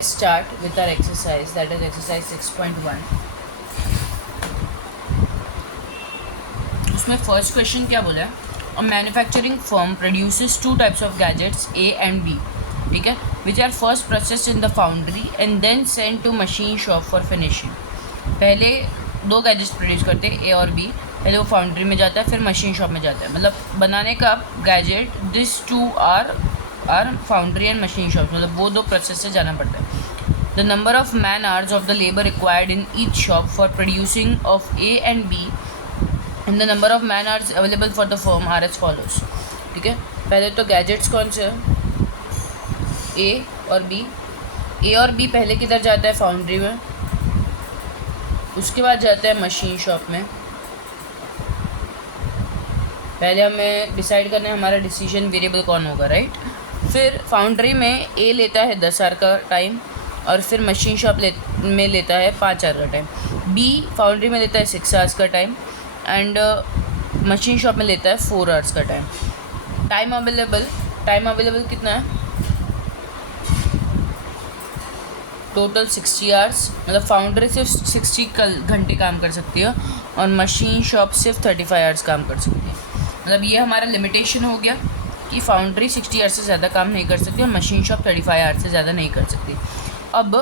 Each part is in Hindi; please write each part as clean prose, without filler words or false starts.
Start with our exercise, that is exercise 6.1. उसमें फर्स्ट क्वेश्चन क्या बोला है? A manufacturing firm produces two types of gadgets A and B, ठीक है, which are first processed in the foundry and then send to machine shop for finishing. पहले दो गैजेट्स प्रोड्यूस करते हैं ए और बी. पहले वो फाउंड्री में जाता है, फिर मशीन शॉप में जाता है. मतलब बनाने का gadget this two are foundry and machine shop, मतलब वो दो प्रोसेस से जाना पड़ता है. The number of man hours of the labour required in each shop for producing of A and B and the number of man hours available for the firm are as follows. ठीक है, पहले तो गैजेट्स कौन से हैं? ए और बी. ए और बी पहले किधर जाता है? फाउंड्री में. उसके बाद जाता है मशीन शॉप में. पहले हमें डिसाइड करना है हमारा डिसीजन वेरिएबल कौन होगा, राइट. फिर फाउंड्री में ए लेता है 10 आवर का टाइम और फिर मशीन शॉप में लेता है 5 आवर का टाइम. बी फाउंड्री में लेता है 6 आवर्स का टाइम एंड मशीन शॉप में लेता है 4 आवर्स का टाइम. टाइम अवेलेबल कितना है? Total 60 hours. मतलब फाउंड्री सिर्फ 60 घंटे काम कर सकती है और मशीन शॉप सिर्फ 35 आवर्स काम कर सकती है. मतलब ये हमारा लिमिटेशन हो गया कि फाउंड्री 60 आवर्स से ज़्यादा काम नहीं कर सकती और मशीन शॉप 35 आवर्स से ज़्यादा नहीं कर सकती. अब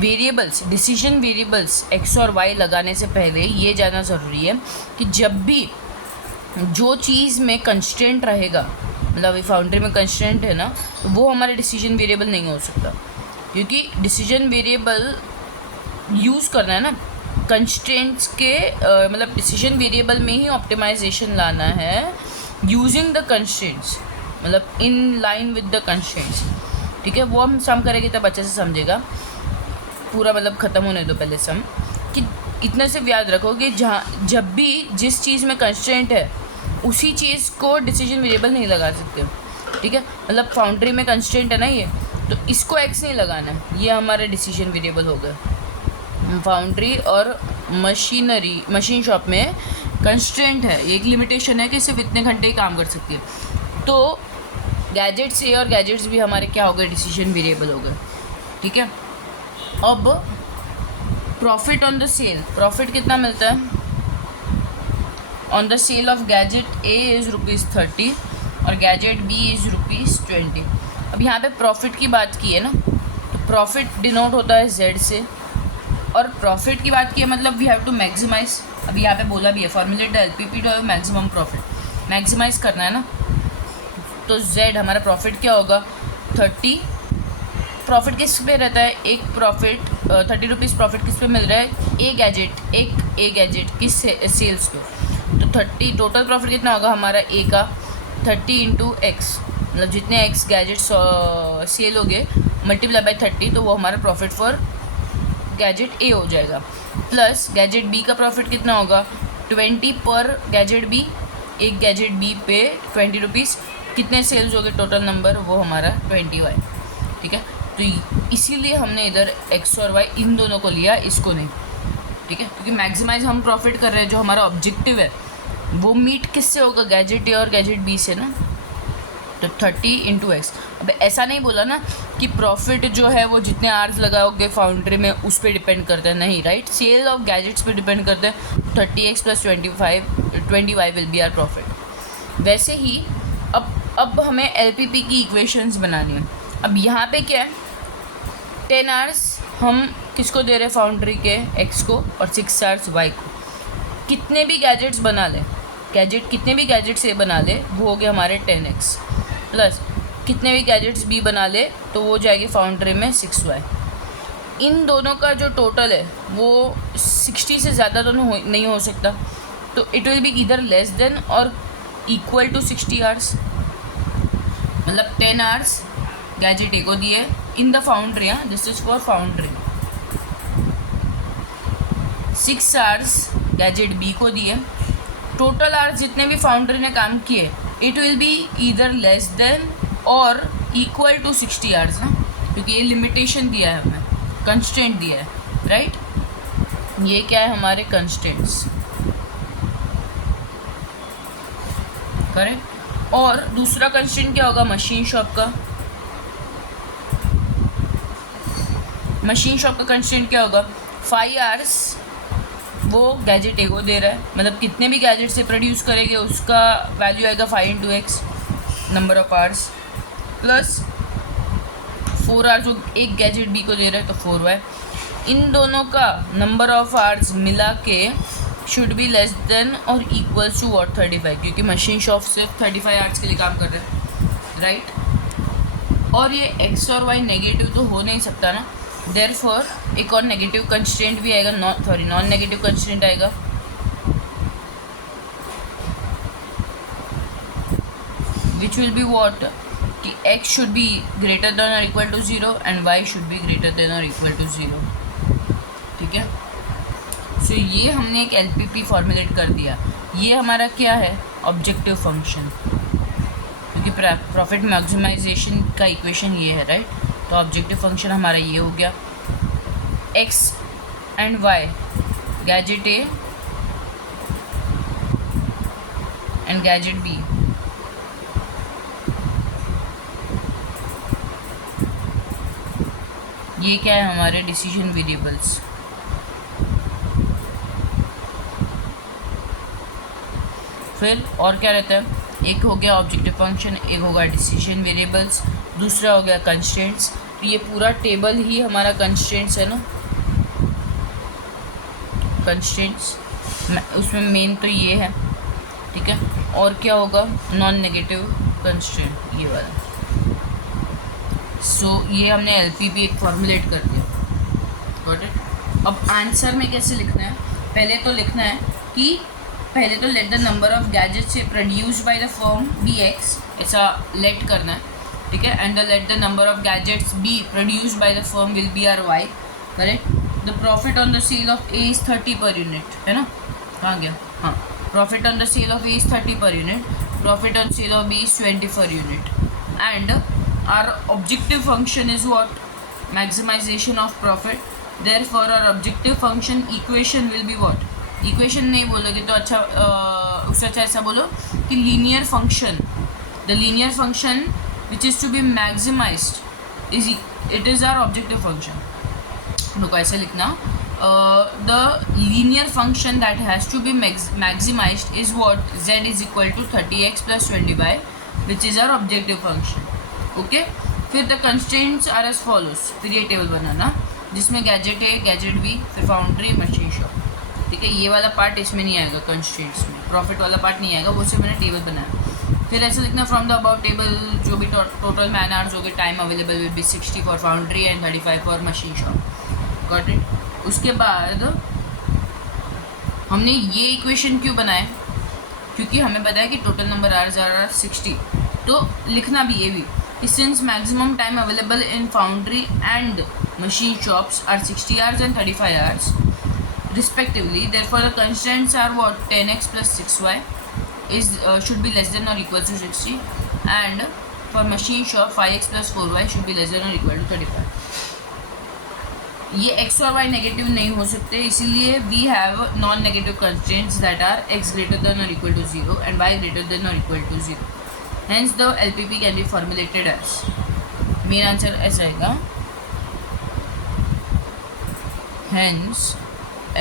वेरिएबल्स, डिसीजन वेरिएबल्स एक्स और वाई लगाने से पहले ये जानना ज़रूरी है कि जब भी जो चीज़ में कंस्ट्रेंट रहेगा, मतलब फाउंड्री में कंस्ट्रेंट है ना, तो वो हमारा डिसीजन वेरिएबल नहीं हो सकता. क्योंकि डिसीजन वेरिएबल यूज़ करना है ना कंस्ट्रेंट्स के, मतलब डिसीजन वेरिएबल में ही ऑप्टिमाइजेशन लाना है यूजिंग द कंस्ट्रेंट्स, मतलब in line with the constraints. ठीक है, वो हम सम करेंगे तब अच्छे से समझेगा. पूरा मतलब ख़त्म होने दो पहले सम. कि इतना सिर्फ याद रखो कि जब भी जिस चीज़ में कंस्ट्रेंट है उसी चीज़ को डिसीजन वेरिएबल नहीं लगा सकते. ठीक है, मतलब फाउंड्री में कंस्ट्रेंट है ना ये, तो इसको एक्स नहीं लगाना है, ये हमारा डिसीजन वेरिएबल हो गया. फाउंड्री और मशीन शॉप में कंस्ट्रेंट है, एक लिमिटेशन है कि सिर्फ इतने घंटे ही काम कर सकती है. तो गैजेट्स ए और गैजेट्स भी हमारे क्या हो गए? डिसीजन वेरिएबल हो गए. ठीक है, अब profit on the sale. Profit कितना मिलता है? On the sale of gadget A is ₹30 और गैजेट बी इज़ ₹20. अब यहाँ पे प्रॉफिट की बात की है ना, तो प्रॉफिट डिनोट होता है जेड से, और प्रॉफिट की बात की है मतलब वी हैव टू मैक्सिमाइज. अभी यहाँ पे बोला भी है formulate the LPP to maximum profit. Maximise करना है ना, तो जेड हमारा प्रॉफिट क्या होगा? 30. प्रॉफिट किस पे रहता है? एक प्रॉफिट ₹30 प्रॉफिट किस पे मिल रहा है? एक गैजेट किस सेल्स को. तो 30 टोटल प्रॉफिट कितना होगा हमारा ए का? 30 इंटू एक्स, मतलब जितने एक्स गैजेट्स सेल हो गए मल्टीप्लाई बाई 30, तो वो हमारा प्रॉफिट फॉर गैजेट ए हो जाएगा. प्लस गैजेट बी का प्रॉफिट कितना होगा? 20 पर गैजेट बी. एक गैजेट बी पे ₹20. कितने सेल्स हो गए टोटल नंबर? वो हमारा 20y. ठीक है, तो इसीलिए हमने इधर एक्स और वाई इन दोनों को लिया, इसको नहीं. ठीक है, क्योंकि मैक्सिमाइज हम प्रॉफिट कर रहे हैं, जो हमारा ऑब्जेक्टिव है वो मीट किससे होगा? गैजेट ए और गैजेट बी से ना. तो 30 इंटू एक्स. अब ऐसा नहीं बोला ना कि प्रॉफिट जो है वो जितने आवर्स लगाओगे फाउंड्री में उस पर डिपेंड करता है, नहीं, राइट. सेल ऑफ गैजेट्स पे डिपेंड करते हैं. 30x + 20y will be are profit. वैसे ही अब हमें एलपीपी की इक्वेशंस बनानी है. अब यहाँ पे क्या है? 10 आवर्स हम किसको दे रहे हैं? फाउंड्री के एक्स को, और 6 आवर्स वाई को. कितने भी गैजेट्स बना ले, कितने भी गैजेट्स ए बना ले, वो हो गए हमारे 10x. प्लस कितने भी गैजेट्स बी बना ले तो वो जाएगी फाउंड्री में 6y. इन दोनों का जो टोटल है वो 60 से ज़्यादा तो नहीं हो सकता, तो इट विल बी इधर लेस देन और इक्वल टू 60 आवर्स. मतलब 10 आवर्स गैजेट ए को दिए in the foundry, this is for foundry. 6 hours gadget B को दिए. टोटल आवर्स जितने भी फाउंड्री ने काम किए it will be either less than और इक्वल टू 60 आवर्स ना, क्योंकि ये लिमिटेशन दिया है हमें, कंस्ट्रेंट दिया है, राइट. ये क्या है? हमारे कंस्ट्रेंट्स, करेक्ट. और दूसरा कंस्ट्रेंट क्या होगा? मशीन शॉप का. मशीन शॉप का कंस्ट्रेंट क्या होगा, 5 आवर्स वो गैजेट ए को दे रहा है, मतलब कितने भी गैजेट से प्रोड्यूस करेंगे उसका वैल्यू आएगा 5 × x number of hours, plus 4 hours वो एक गैजेट बी को दे रहा है तो 4y। इन दोनों का नंबर ऑफ आवर्स मिला के शुड बी लेस देन और इक्वल्स टू वॉट 35, क्योंकि मशीन शॉप सिर्फ 35 आवर्स के लिए काम कर रहे हैं, राइट। और ये x और y नेगेटिव तो हो नहीं सकता ना, देयरफॉर एक और नेगेटिव कंस्ट्रेंट भी आएगा, नॉन नेगेटिव कंस्ट्रेंट आएगा, विच विल बी वॉट कि x should be greater than और equal to 0 and y should be greater than और इक्वल टू 0, ठीक है। सो ये हमने एक LPP फॉर्मुलेट कर दिया। ये हमारा क्या है, ऑब्जेक्टिव फंक्शन, क्योंकि प्रॉफिट मैक्सिमाइजेशन का इक्वेशन ये है, राइट। तो ऑब्जेक्टिव फंक्शन हमारा ये हो गया, x and y gadget A and gadget B, ये क्या है हमारे डिसीजन वेरिएबल्स। फिर और क्या रहता है, एक हो गया ऑब्जेक्टिव फंक्शन, एक होगा डिसीजन वेरिएबल्स, दूसरा हो गया कंस्ट्रेंट्स। तो ये पूरा टेबल ही हमारा कंस्ट्रेंट्स है ना, कंस्ट्रेंट्स उसमें मेन तो ये है, ठीक है। और क्या होगा, नॉन नेगेटिव कंस्ट्रेंट, ये वाला। सो ये हमने LPP एक फॉर्मुलेट कर दिया, गॉट इट। अब आंसर में कैसे लिखना है, पहले तो लिखना है कि पहले तो let the number of gadgets produced by the firm be x, ऐसा लेट करना है, ठीक है। And the let the number of gadgets be produced by the firm will be are y, correct. The profit on the sale of A is 30 per unit, है ना, कहाँ गया, हाँ, profit on the sale of A is 30 per unit, profit on sale of B is 20 per unit, and our objective function is what, maximization of profit, therefore our objective function equation will be what, equation नहीं बोलोगे तो अच्छा, उससे अच्छा ऐसा बोलो कि linear function, the linear function which is to be maximized is it is our objective function. रुको ऐसे लिखना, the linear function that has to be maximized is what, z is equal to 30x + 20y which is our objective function, okay. फिर the constraints are as follows, फिर ये टेबल बनाना जिसमें गैजेट ए, गैजेट बी, फिर फाउंड्री, मशीन शॉप, ठीक है। ये वाला पार्ट इसमें नहीं आएगा, कंस्ट्रेंट्स में प्रॉफिट वाला पार्ट नहीं आएगा, वो सिर्फ मैंने टेबल बनाया। फिर ऐसे लिखना, फ्रॉम द अबाउट टेबल जो भी टोटल मैन आवर्स हो गए, time available will be 60 for foundry and 35 for machine shop, got it. उसके बाद हमने ये इक्वेशन क्यों बनाया, क्योंकि हमें पता है कि टोटल नंबर आवर्स आर 60, तो लिखना भी ये भी कि since maximum time available in foundry and machine shops are 60 hours and 35 hours respectively, therefore the constraints are what, 10x plus 6y is should be less than or equal to 60, and for machine shop 5x plus 4y should be less than or equal to 35. ये x और y नेगेटिव नहीं हो सकते, इसीलिए we have non negative constraints that are x greater than or equal to 0 and y greater than or equal to 0. Hence the LPP can be formulated as, main answer ऐसा रहेगा, hence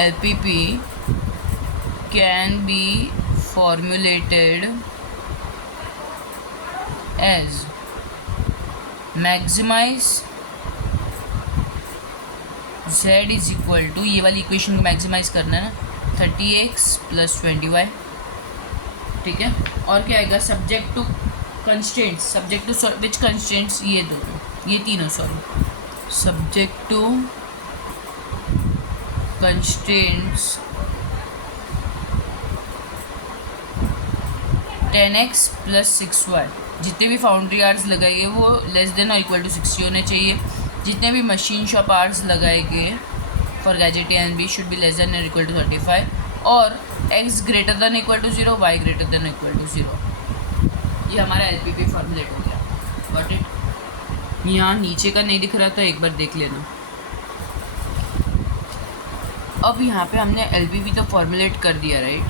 LPP can be formulated as maximize z is equal to, ये वाली इक्वेशन को मैक्सिमाइज करना है ना, 30x + 20y, ठीक है। और क्या आएगा, subject to constraints, subject to which constraints, ये दोनों, ये तीनों, sorry, subject to constraints 10x + 6y, जितने भी फाउंड्री आवर्स लगाएंगे वो लेस देन और इक्वल टू 60 होने चाहिए, जितने भी मशीन शॉप आवर्स लगाएंगे for gadget A and B should be less than और इक्वल टू 35, और x greater than equal to 0, y greater than equal to 0। ये हमारा LPP फॉर्मुलेट हो गया, गॉट इट। यहाँ नीचे का नहीं दिख रहा तो एक बार देख लेना। अब यहाँ पे हमने LPP तो फॉर्मुलेट कर दिया, राइट।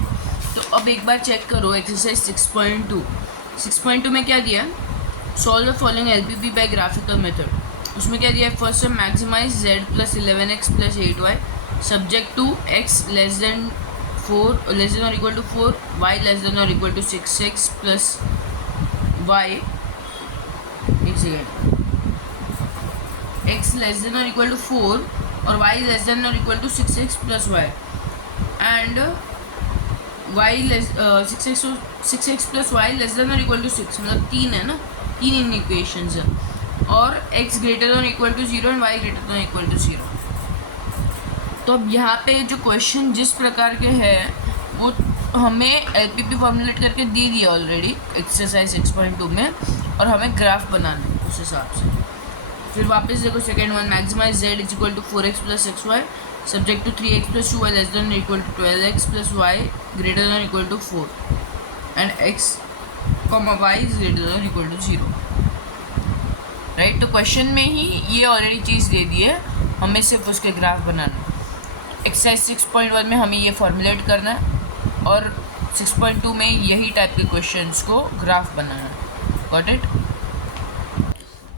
तो अब एक बार चेक करो एक्सरसाइज 6.2 में क्या दिया, solve the following LPP by graphical method. उसमें क्या दिया है, फर्स्ट है maximize z plus 11x plus 8y subject to x less than 4 less than और equal to 4, y less than और equal to 6x plus y, एक सेकेंड, x लेस देन और इक्वल टू 4 और y लेस देन और equal to 6x plus y and y less 6x plus y less than और इक्वल टू 6, मतलब 3 है ना, 3 इन इक्वेशंस है, और x greater than equal to 0 and y greater than equal to 0। तो अब यहाँ पे जो क्वेश्चन जिस प्रकार के हैं वो हमें LPP फॉर्मुलेट करके दे दिया ऑलरेडी एक्सरसाइज 6.2 में, और हमें ग्राफ बनाना है उस हिसाब से। फिर वापस देखो second one, maximise z is equal to 4x plus 6y subject to 3x plus 2y less than equal to 12x plus y greater than equal to 4 and x y is greater than equal to 0, right. तो क्वेश्चन में ही ये ऑलरेडी चीज़ दे दी है, हमें सिर्फ उसके ग्राफ बनाना है। एक्सरसाइज 6.1 में हमें ये फॉर्मुलेट करना है और 6.2 में यही टाइप के क्वेश्चंस को ग्राफ बनाना है। Got it.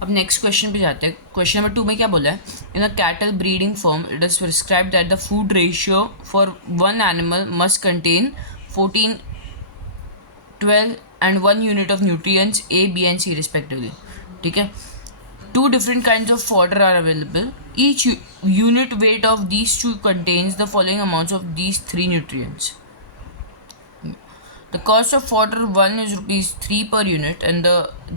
अब नेक्स्ट क्वेश्चन पे जाते हैं। क्वेश्चन नंबर 2 में क्या बोला है, in a cattle breeding form it is prescribed that the food ratio for one animal must contain 14, 12 and 1 unit of nutrients A, B and C respectively. ठीक है, 2 different kinds of fodder are available. Each unit weight of these two contains the following amounts of these 3 nutrients. The cost of fodder 1 is rupees 3 per unit and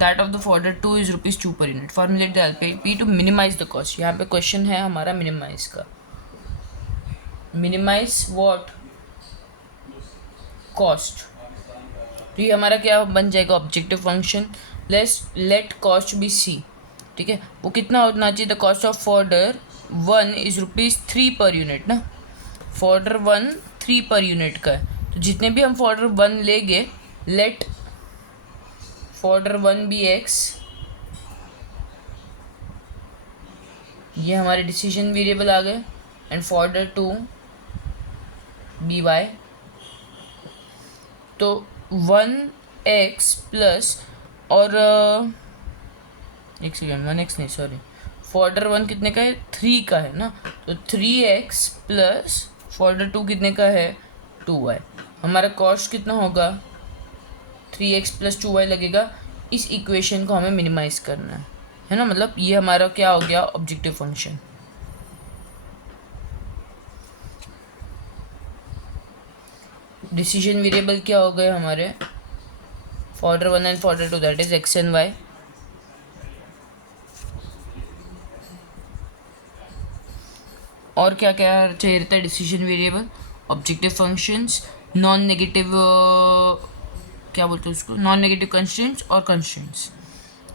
that of the fodder 2 is rupees 2 per unit. Formulate the LPP to minimize the cost. यहाँ पे क्वेश्चन है हमारा minimize का. Minimize what? Cost. तो ये हमारा क्या बन जाएगा, objective function let cost be C. ठीक है, वो कितना होना चाहिए, the cost of fodder 1 is rupees 3 per unit ना, फॉर्डर 1 3 पर यूनिट का है, तो जितने भी हम फॉर्डर 1 लेंगे लेट फॉर्डर 1 बी x, ये हमारे डिसीजन वेरिएबल आ गए, एंड फॉर्डर 2 बी y, तो 1x प्लस और एक सेकेंड, 1x नहीं सॉरी, फॉर्डर 1 कितने का है, 3 का है ना, तो 3x प्लस फॉर्डर 2 कितने का है, 2y। हमारा कॉस्ट कितना होगा, 3x प्लस 2y लगेगा। इस इक्वेशन को हमें मिनिमाइज करना है ना, मतलब ये हमारा क्या हो गया, ऑब्जेक्टिव फंक्शन। डिसीजन वेरिएबल क्या हो गए हमारे, fodder 1 and fodder 2 that is x and y। और क्या क्या चाहिए रहता है decision variable, objective functions, non negative क्या बोलते हैं उसको, नॉन नेगेटिव कंस्ट्रेंट्स और कंस्ट्रेंट्स।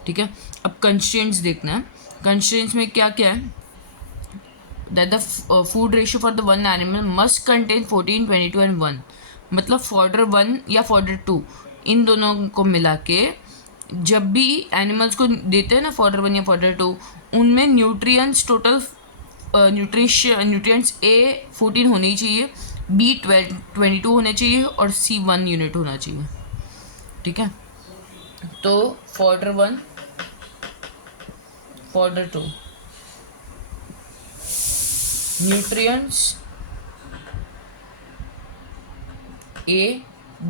ठीक है, अब कंस्ट्रेंट्स देखना है। कंस्ट्रेंट्स में क्या क्या है, that the food ratio for the one animal must contain 14, 22 and 1, मतलब फॉर्डर 1 या फॉर्डर 2 इन दोनों को मिला के जब भी एनिमल्स को देते हैं ना, फॉर्डर 1 या फॉर्डर 2, उनमें न्यूट्रिएंट्स टोटल न्यूट्रिएंट्स A 14 होनी चाहिए, B 22 होने चाहिए और C 1 यूनिट होना चाहिए। ठीक है, तो fodder 1 fodder 2 nutrients A,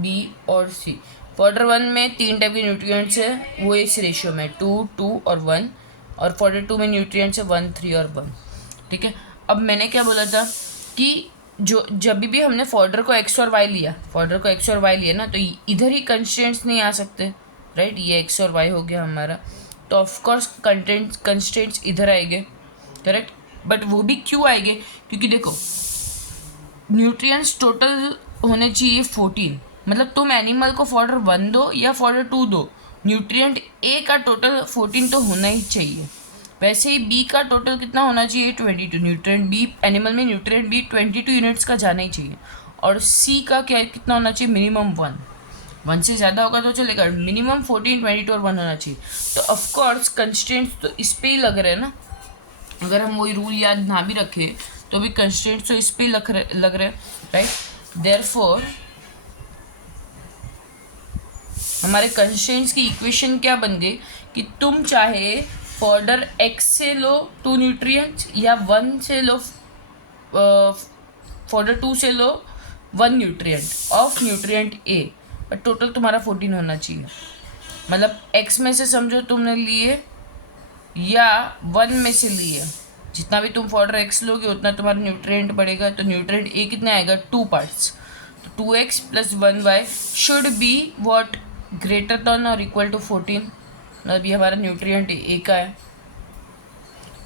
B और C। फॉर्डर 1 में 3 टाइप के न्यूट्रिएंट्स है, वो इस रेशियो में 2, 2 और 1, और फॉर्डर 2 में न्यूट्रिएंट्स है 1, 3 और 1। ठीक है, अब मैंने क्या बोला था कि जो जब भी हमने फॉर्डर को x और y लिया, फॉर्डर को x और y लिया ना, तो इधर ही कंस्ट्रेंट्स नहीं आ सकते, राइट। ये x और y हो गया हमारा, तो ऑफकोर्स कंस्ट्रेंट्स इधर आएंगे, करेक्ट। बट वो भी क्यों आएंगे, क्योंकि देखो न्यूट्रिएंट्स टोटल होने चाहिए 14, मतलब तुम एनिमल को फॉर्डर 1 दो या फॉर्डर 2 दो, न्यूट्रिएंट A का टोटल 14 तो होना ही चाहिए। वैसे ही B का टोटल कितना होना चाहिए, 22। न्यूट्रिएंट B एनिमल में न्यूट्रिएंट B 22 यूनिट्स का जाना ही चाहिए, और C का क्या कितना होना चाहिए, मिनिमम 1 से ज़्यादा होगा तो चलेगा, मिनिमम 14, 22 और 1 होना चाहिए। तो ऑफकोर्स कंस्ट्रेंट्स तो इस पर ही लग रहे हैं ना, अगर हम वही रूल याद ना भी रखें तो भी कंस्ट्रेंट्स तो इस पर ही लग रहे, राइट। देयरफॉर हमारे कंस्ट्रेंट्स की इक्वेशन क्या बन गई कि तुम चाहे फॉर्डर एक्स से लो 2 न्यूट्रिएंट्स या 1 से लो, फॉर्डर 2 से लो 1 nutrient of nutrient A, but total तुम्हारा 14 होना चाहिए। मतलब एक्स में से समझो तुमने लिए या 1 में से लिए, जितना भी तुम फॉर्डर एक्स लोगे उतना तुम्हारा न्यूट्रिएंट बढ़ेगा। तो न्यूट्रिएंट ए कितना आएगा, 2 पार्ट्स, तो 2x + 1y should be what, greater than और इक्वल टू 14। मतलब ये हमारा न्यूट्रिएंट ए का है।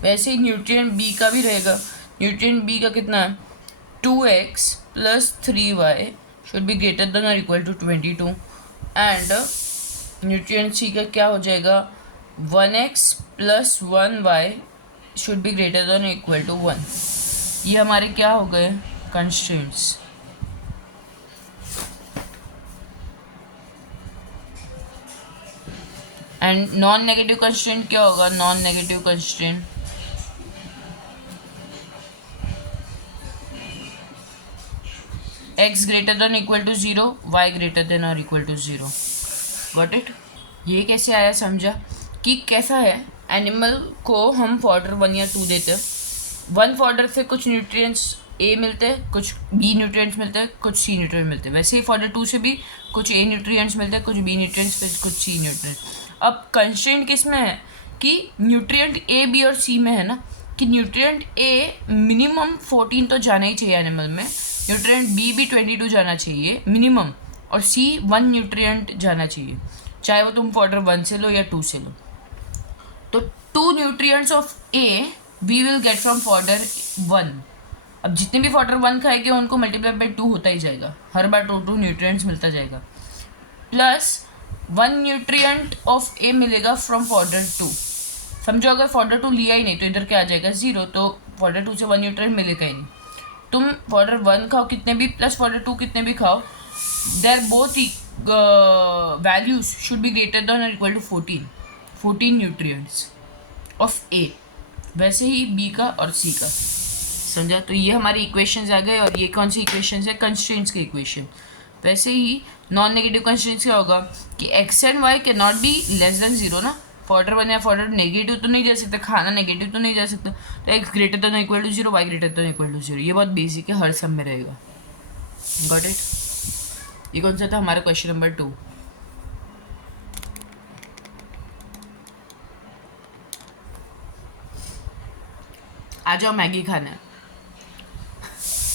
वैसे ही न्यूट्रिएंट बी का भी रहेगा। न्यूट्रिएंट बी का कितना है, 2x + 3y should be greater than और equal to 22। And nutrient C का क्या हो जाएगा, 1x + 1y should be greater than और इक्वल टू 1। ये हमारे क्या हो गए, constraints. And non negative constraint क्या होगा, non negative constraint x greater than equal to 0, y greater than और इक्वल टू 0। Got it. ये कैसे आया, समझा कि कैसा है। एनिमल को हम फॉर्डर 1 या 2 देते हैं, 1 फॉर्डर से कुछ न्यूट्रिएंट्स ए मिलते हैं, कुछ बी न्यूट्रिएंट्स मिलते हैं, कुछ सी न्यूट्रिएंट्स मिलते हैं। वैसे ही फॉर्डर 2 से भी कुछ ए न्यूट्रिएंट्स मिलते हैं, कुछ बी न्यूट्रिएंट्स, कुछ सी न्यूट्रिएंट्स। अब कंस्ट्रेंट किस में है कि न्यूट्रिएंट ए, बी और सी में है ना, कि न्यूट्रिएंट ए मिनिमम 14 तो जाना ही चाहिए एनिमल में, न्यूट्रिएंट बी भी 22 जाना चाहिए मिनिमम, और सी 1 न्यूट्रिएंट जाना चाहिए, चाहे वो तुम फॉर्डर 1 से लो या 2 से लो। तो 2 nutrients of A V will get from fodder 1। अब जितने भी फॉर्डर 1 खाएंगे उनको मल्टीप्लाई बाई 2 होता ही जाएगा, हर बार 2 न्यूट्रिएंट्स मिलता जाएगा, प्लस 1 न्यूट्रिएंट ऑफ ए मिलेगा फ्रॉम फॉर्डर 2। समझो अगर फॉर्डर 2 लिया ही नहीं तो इधर क्या आ जाएगा, 0, तो फॉर्डर 2 से 1 न्यूट्रिएंट मिलेगा ही नहीं। तुम फॉर्डर 1 खाओ कितने भी, प्लस फॉर्डर 2 कितने भी खाओ, their both values should be greater than और equal to 14 nutrients of A. वैसे ही बी का और सी का, समझा। तो ये हमारे इक्वेशंस आ गए, और ये कौन सी इक्वेशंस है, कंस्ट्रेंट्स के इक्वेशन। वैसे ही नॉन नेगेटिव कंस्ट्रेंट्स क्या होगा कि x and y can not be less than 0 ना, फॉर्डर 1 या फॉर्डर नेगेटिव तो नहीं जा सकता, खाना नेगेटिव तो नहीं जा सकता, तो x greater than equal to 0, y greater than equal to 0। ये बहुत बेसिक है, हर सब में रहेगा। Got it. ये कौन सा था हमारा क्वेश्चन नंबर 2। आ जाओ मैगी खाना है।